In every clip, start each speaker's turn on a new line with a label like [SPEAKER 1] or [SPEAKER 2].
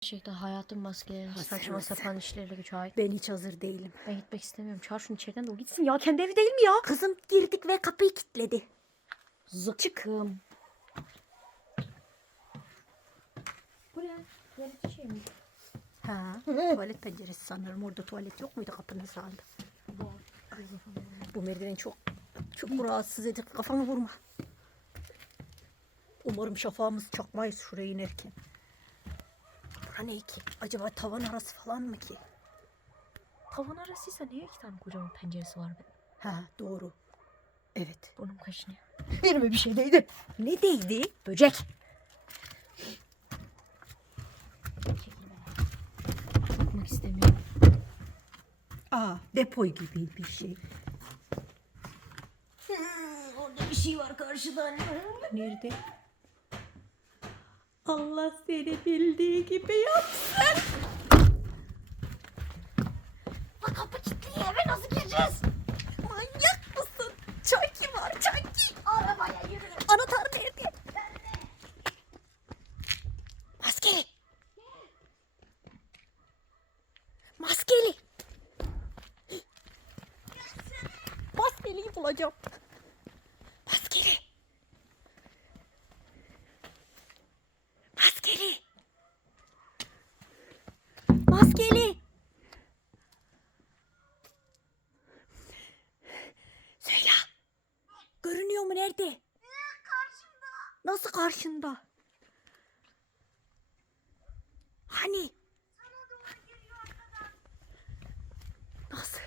[SPEAKER 1] Gerçekten hayatım maske,
[SPEAKER 2] Ha,
[SPEAKER 1] saçma sapan işlerle güç ait.
[SPEAKER 2] Ben hiç hazır değilim.
[SPEAKER 1] Ben gitmek istemiyorum. Çağır şunu içeriden de o gitsin ya. Kendi evi değil mi ya?
[SPEAKER 2] Kızım girdik ve kapıyı kilitledi.
[SPEAKER 1] Zıkkım. Bu ne? Tuvalet şey mi?
[SPEAKER 2] Ha, tuvalet penceresi sanırım. Orada tuvalet yok muydu kapının sağında? Bu merdiven çok çok rahatsız edici. Kafanı vurma. Umarım şafağımız çakmayız şuraya inerken. Bura ne ki? Acaba tavan arası falan mı ki?
[SPEAKER 1] Tavan arasıysa niye iki tane kocaman penceresi var benim?
[SPEAKER 2] Ha doğru. Evet.
[SPEAKER 1] Burnum kaşınıyor. Elime bir şey değdi.
[SPEAKER 2] Ne değdi?
[SPEAKER 1] Böcek. Bakmak istemiyorum.
[SPEAKER 2] Aa depo gibi bir şey.
[SPEAKER 1] Orada bir şey var karşıdan.
[SPEAKER 2] Nerede? Allah seni bildiği gibi yapsın.
[SPEAKER 1] La kapı kilitli eve nasıl gireceğiz?
[SPEAKER 2] Manyak mısın? Çaki var çaki.
[SPEAKER 1] Arabaya yürü.
[SPEAKER 2] Anahtar nerede? Maskeli. Maskeli. Maskeliyi bulacağım. Maskeli. Maskeli. Maskeli. Söyle. Görünüyor mu nerede? Nasıl karşında? Hani? Nasıl?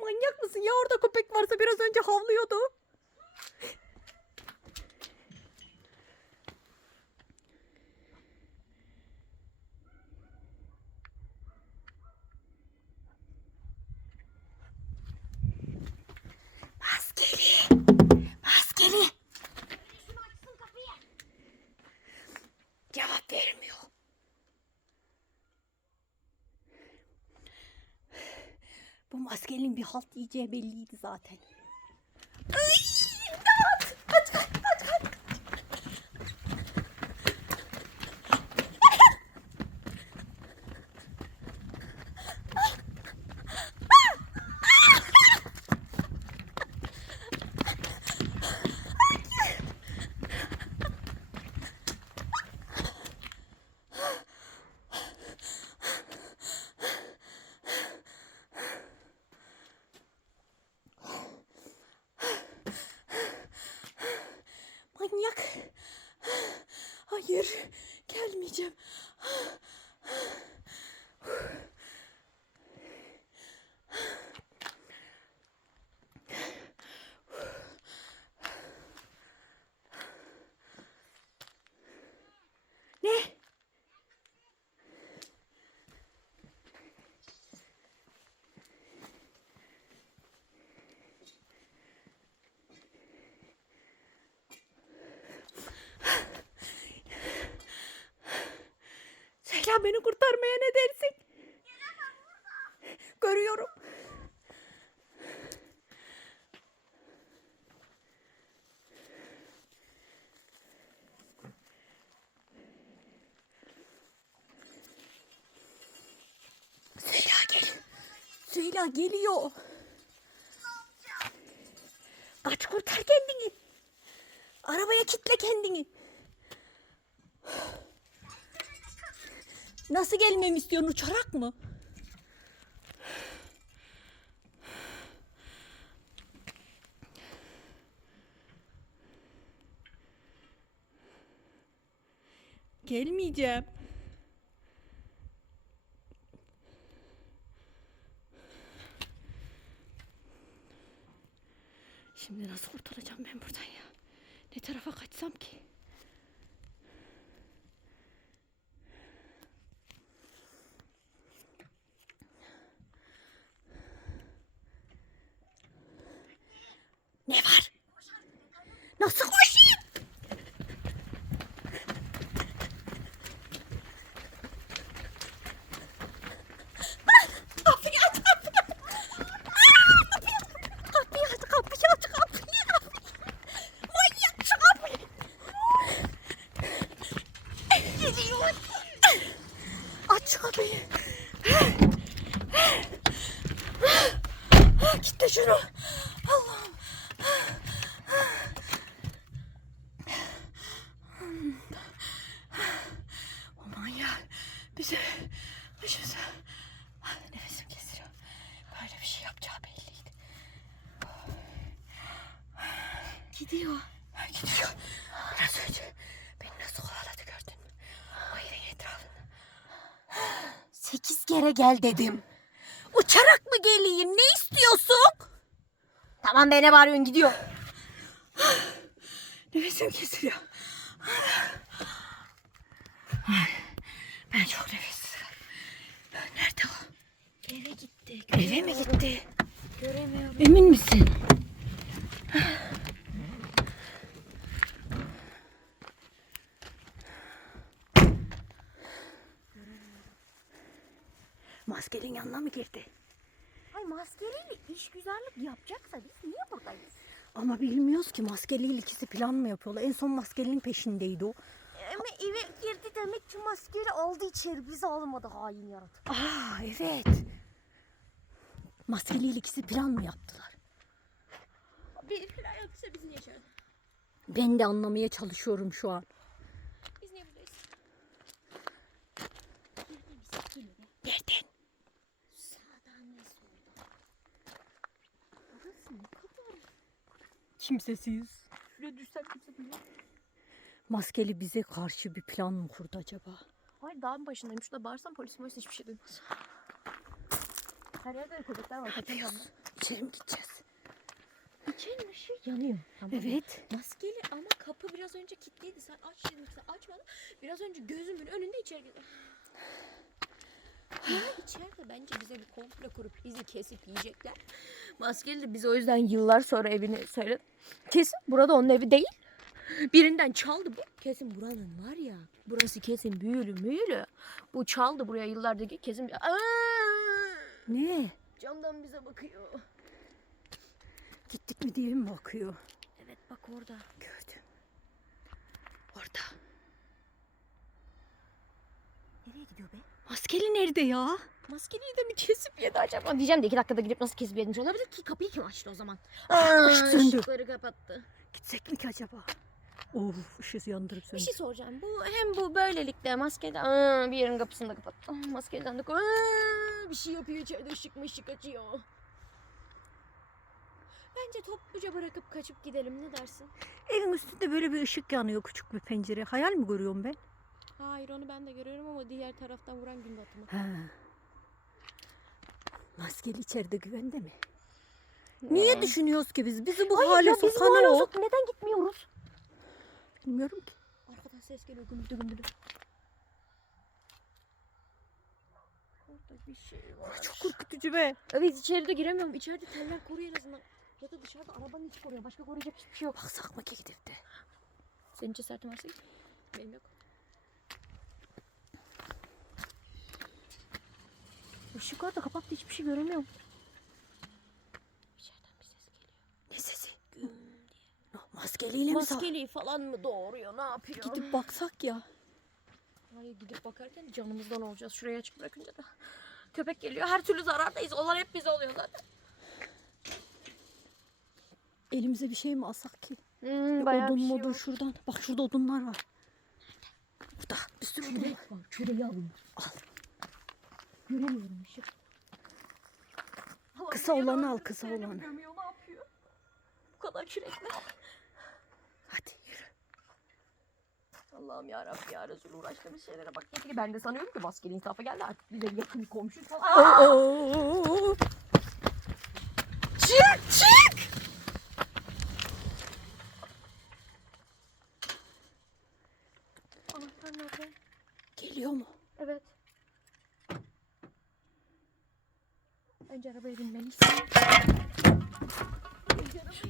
[SPEAKER 2] Manyak mısın ya orada köpek varsa biraz önce havlıyordu. Maskeli. Maskeli. Cevap vermiyor. Bu maskelinin bir halt yiyeceği belliydi zaten. Ay, imdat! Kaç kaç kaç kaç. Manyak. Hayır, gelmeyeceğim. Ne? Beni kurtarmaya ne dersin? Görüyorum. Söyle gel. Söyle geliyor. Kaç kurtar kendini. Arabaya kitle kendini. Nasıl gelmemi istiyorsun uçarak mı? Gelmeyeceğim. Şimdi nasıl kurtulacağım ben buradan ya? Ne tarafa kaçsam ki? Ne var? Nasıl koşayım? Ah, Kapıyı aç kapıyı. Ah, kapıyı. Kapıyı şunu. Allah'ım. O manyak bize nefesim kesiliyor. Böyle bir şey yapacağı belliydi. Gidiyor. Gidiyor. Biraz önce beni nasıl kovaladı gördün mü? O evin etrafında. Sekiz kere gel dedim. Uçarak mı geleyim? Ne istiyorsun? Tamam be ne bağırıyorsun gidiyor. Nefesim kesiliyor. Ben çok nefessiz. Nerede o?
[SPEAKER 1] Eve gitti.
[SPEAKER 2] Eve mi gitti?
[SPEAKER 1] Göremiyorum.
[SPEAKER 2] Emin misin? Maskelin yanına mı girdi?
[SPEAKER 1] Ay maskeliyle iş güzellik yapacaksa biz niye buradayız?
[SPEAKER 2] Ama bilmiyoruz ki maskeli ikisi plan mı yapıyorlar? En son maskelinin peşindeydi o.
[SPEAKER 1] Ama eve girdi demek ki maskeli aldı içeri bizi almadı hain yaratık.
[SPEAKER 2] Aa evet. Maskeli ikisi plan mı yaptılar?
[SPEAKER 1] Bir falan yoksa biz niye yaşarız?
[SPEAKER 2] Ben de anlamaya çalışıyorum şu an.
[SPEAKER 1] Biz niye buradayız?
[SPEAKER 2] Nereden?
[SPEAKER 1] Sağdan ve soldan. Burası ne kadar?
[SPEAKER 2] Kimsesiz.
[SPEAKER 1] Şuraya düşsem kimse bilmez.
[SPEAKER 2] Maskeli bize karşı bir plan mı kurdu acaba?
[SPEAKER 1] Hayır dağın başındayım. Şurada bağırsam polis polis hiçbir şey duymaz. Her yerde köpekler var. Kaçamam
[SPEAKER 2] Yapıyoruz. İçeri mi gideceğiz?
[SPEAKER 1] İçerinin ışığı yanıyor. Tamam.
[SPEAKER 2] Evet.
[SPEAKER 1] Maskeli ama kapı biraz önce kilitliydi. Sen aç dedim sen açmadın. Biraz önce gözümün önünde içeri girdi. Ya içeride bence bize bir komplo kurup bizi kesip yiyecekler. Maskeli de bize o yüzden yıllar sonra evini söyledi. Kesin burada onun evi değil. Birinden çaldı bu. Kesin buranın var ya. Burası kesin büyülü müyülü. Bu çaldı buraya yıllardaki kesin. bir- Aa!
[SPEAKER 2] Ne?
[SPEAKER 1] Camdan bize bakıyor.
[SPEAKER 2] Gittik mi diye mi bakıyor?
[SPEAKER 1] Evet bak orada.
[SPEAKER 2] Gördüm. Orada.
[SPEAKER 1] Nereye gidiyor be?
[SPEAKER 2] Maskeli nerede ya?
[SPEAKER 1] Maskeliyi de mi kesip yedi acaba? Diyeceğim de iki dakikada gidip nasıl kesip yemiş olabilir ki? Kapıyı kim açtı o zaman?
[SPEAKER 2] ışık söndü.
[SPEAKER 1] Işıkları kapattı.
[SPEAKER 2] Gitsek mi ki acaba? Of ışığı yandırıp
[SPEAKER 1] Bir
[SPEAKER 2] söndü.
[SPEAKER 1] şey soracağım. Bu hem bu böylelikle maskeden Aa, bir yerin kapısını da kapattı. Aa, Maskeden de Aa, bir şey yapıyor içeride ışık mı ışık açıyor. Bence topluca bırakıp kaçıp gidelim ne dersin?
[SPEAKER 2] Evin üstünde böyle bir ışık yanıyor küçük bir pencere. Hayal mi görüyorum ben?
[SPEAKER 1] Hayır onu ben de görüyorum ama diğer taraftan vuran gün batımı.
[SPEAKER 2] Ha. Maskeli içeride güvende mi? Niye düşünüyoruz ki biz? Bizi bu hale sokan o.
[SPEAKER 1] Neden gitmiyoruz?
[SPEAKER 2] Bilmiyorum ki.
[SPEAKER 1] Arkadan ses geliyor gümbüdü gümbüdü. Orada bir şey var.
[SPEAKER 2] Çok korkutucu be.
[SPEAKER 1] Evet içeride giremiyorum. İçeride teller koruyor en azından. Ya da dışarıda arabanın içi koruyor. Başka koruyacak hiçbir şey yok.
[SPEAKER 2] Baksak mı ki gidip de?
[SPEAKER 1] Senin cesaretin varsa git. Benim yok. Işık orada kapattı hiçbir şey göremiyorum. İçeriden bir ses geliyor.
[SPEAKER 2] Ne sesi? No, maskeliyle mi?
[SPEAKER 1] Maskeli falan mı doğuruyor? Ne yapıyor?
[SPEAKER 2] Gidip baksak ya.
[SPEAKER 1] Hayır gidip bakarken canımızdan olacağız. Şuraya açık bırakınca da. Köpek geliyor. Her türlü zarardayız. Onlar hep bize oluyor zaten.
[SPEAKER 2] Elimize bir şey mi alsak ki?
[SPEAKER 1] Hmm,
[SPEAKER 2] odun
[SPEAKER 1] şey
[SPEAKER 2] modun
[SPEAKER 1] var.
[SPEAKER 2] şuradan. Bak şurada odunlar var. Burada bir sürü odun var.
[SPEAKER 1] Küreği alın.
[SPEAKER 2] Al.
[SPEAKER 1] Göremiyorum ışık.
[SPEAKER 2] Kısa olanı al, kısa olanı.
[SPEAKER 1] Gömüyor ne yapıyor? Bu kadar kürekle.
[SPEAKER 2] Hadi yürü.
[SPEAKER 1] Allah'ım ya Rabbi ya Resul uğraştığımız şeylere bak. Getir ben de sanıyorum ki maskeli insafa geldi artık bize yakın komşu falan.
[SPEAKER 2] Oo. Çık çık.
[SPEAKER 1] Anahtar nerede?
[SPEAKER 2] Geliyor mu?
[SPEAKER 1] Evet. Önce arabaya binmeliyiz.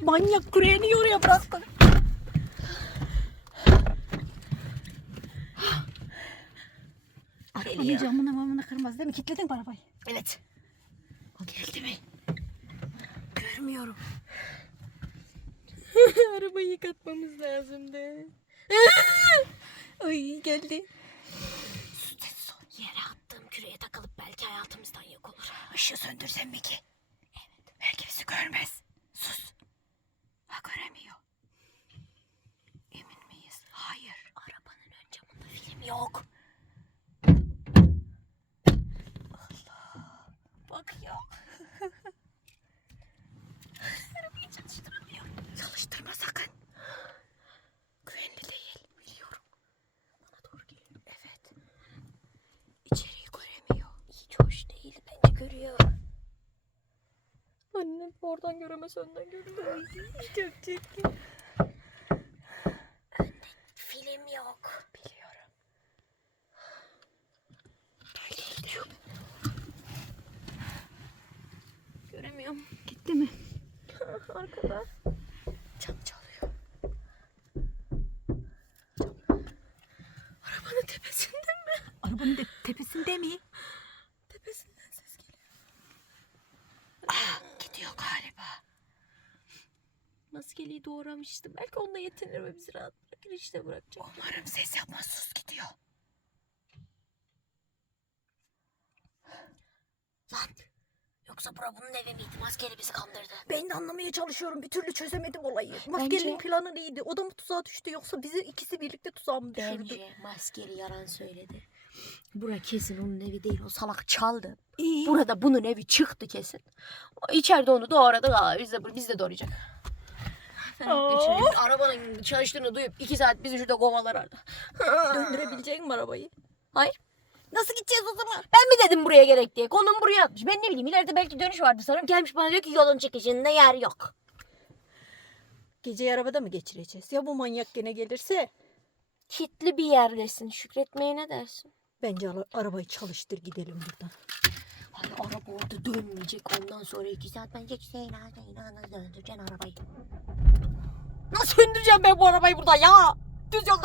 [SPEAKER 2] Manyak kureyi niye oraya bıraktın? Arabanın camını mamını kırmaz değil mi? Kilitledin mi arabayı?
[SPEAKER 1] Evet.
[SPEAKER 2] Geldi mi? Görmüyorum.
[SPEAKER 1] Arabayı yıkatmamız lazımdı.
[SPEAKER 2] Ay geldi.
[SPEAKER 1] Yere attığım küreye takılıp hayatımızdan yok olur.
[SPEAKER 2] Işığı söndürsen mi ki? Evet. Belki bizi görmez. Sus. Ha göremiyor. Emin miyiz? Hayır. Arabanın ön camında film yok. Allah. Bak ya. Arabayı çalıştıramıyor. Çalıştırma sakın. Güvenli değil. Biliyorum. Bana doğru geliyor. Evet. İçeriği göremiyor. Hiç hoş değil. Bence görüyor.
[SPEAKER 1] Annem oradan göremez önden görüyor. Çok çirkin.
[SPEAKER 2] Film yok. Biliyorum. Gidiyor.
[SPEAKER 1] Göremiyorum.
[SPEAKER 2] Gitti mi?
[SPEAKER 1] Arkada.
[SPEAKER 2] Cam çalıyor.
[SPEAKER 1] Arabanın tepesinde mi?
[SPEAKER 2] Arabanın de tepesinde mi?
[SPEAKER 1] Tepesinden ses geliyor.
[SPEAKER 2] Ah, gidiyor galiba.
[SPEAKER 1] Maskeliyi doğramıştı. Belki onunla yetinir ve bizi rahat bırakır işte bırakacak.
[SPEAKER 2] Umarım ses yapmaz sus gidiyor. Lan. Yoksa bura bunun evi miydi? Maskeli bizi kandırdı.
[SPEAKER 3] Ben de anlamaya çalışıyorum. Bir türlü çözemedim olayı. Maskelinin
[SPEAKER 1] Bence-
[SPEAKER 3] planı neydi? O da mı tuzağa düştü yoksa bizi ikisi birlikte tuzağa mı düşürdü?
[SPEAKER 1] Bence maskeli yalan söyledi. Bura kesin onun evi değil. O salak çaldı.
[SPEAKER 3] İyi.
[SPEAKER 1] Burada bunun evi çıktı kesin. İçeride onu doğradı. Aa, biz de, biz de doğrayacak. Geçelim. Arabanın çalıştığını duyup iki saat bizi şurada kovalarlardı.
[SPEAKER 3] Döndürebilecek mi arabayı?
[SPEAKER 1] Hayır.
[SPEAKER 3] Nasıl gideceğiz o zaman?
[SPEAKER 1] Ben mi dedim buraya gerek diye? Konum buraya atmış. Ben ne bileyim ileride belki dönüş vardı sanırım. Gelmiş bana diyor ki yolun çıkışında yer yok.
[SPEAKER 3] Geceyi arabada mı geçireceğiz? Ya bu manyak gene gelirse?
[SPEAKER 1] Kitli bir yerdesin. Şükretmeye ne dersin?
[SPEAKER 3] Bence ara- arabayı çalıştır gidelim buradan.
[SPEAKER 1] Hani araba orada dönmeyecek. Ondan sonra iki saat bence Zeyna Zeyna döndüreceksin arabayı. Nasıl döndüreceğim ben bu arabayı burada ya? Düz yolda